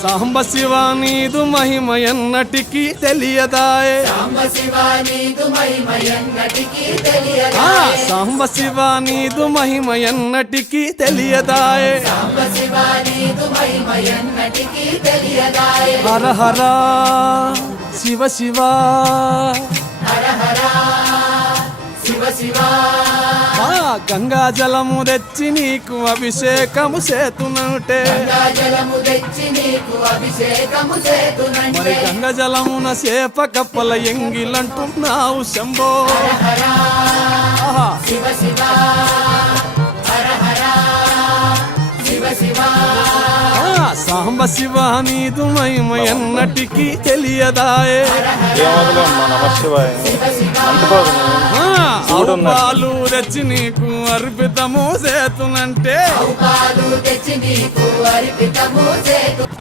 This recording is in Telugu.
సాంబ శివ నీదు మహిమ ఎన్నటికీ తెలియదాయే సాంబ శివ నీదు మహిమ ఎన్నటికీ ఆ, తెలియదాయే సాంబ శివ నీదు మహిమ ఎన్నటికీ తెలియదాయే సాంబ శివ నీదు మహిమ ఎన్నటికీ తెలియదాయే హర హర శివ శివ హర హర శివ శివ ఆ, గంగా జలము తెచ్చి నీకు అభిషేకము చేతునంటే గంగాజలము తెచ్చి నీకు అభిషేకము మరి చేతునంటే గంగ జలమున చేప కప్పల ఎంగిలంటున్నావు శంభో హర ఆహా. శివ శివ హర హర శివ శివ ఆ, సాంబ శివ నీదు మహిమ ఎన్నటికీ తెలియదాయే ఏమవుతుందమ్మా నమశివాయ శివ శివ అంటుకోదు ఆ, ఆవు పాలు తెచ్చి నీకు అర్పితము చేతునంటే పాలు తెచ్చి నీకు అర్పితము చేతు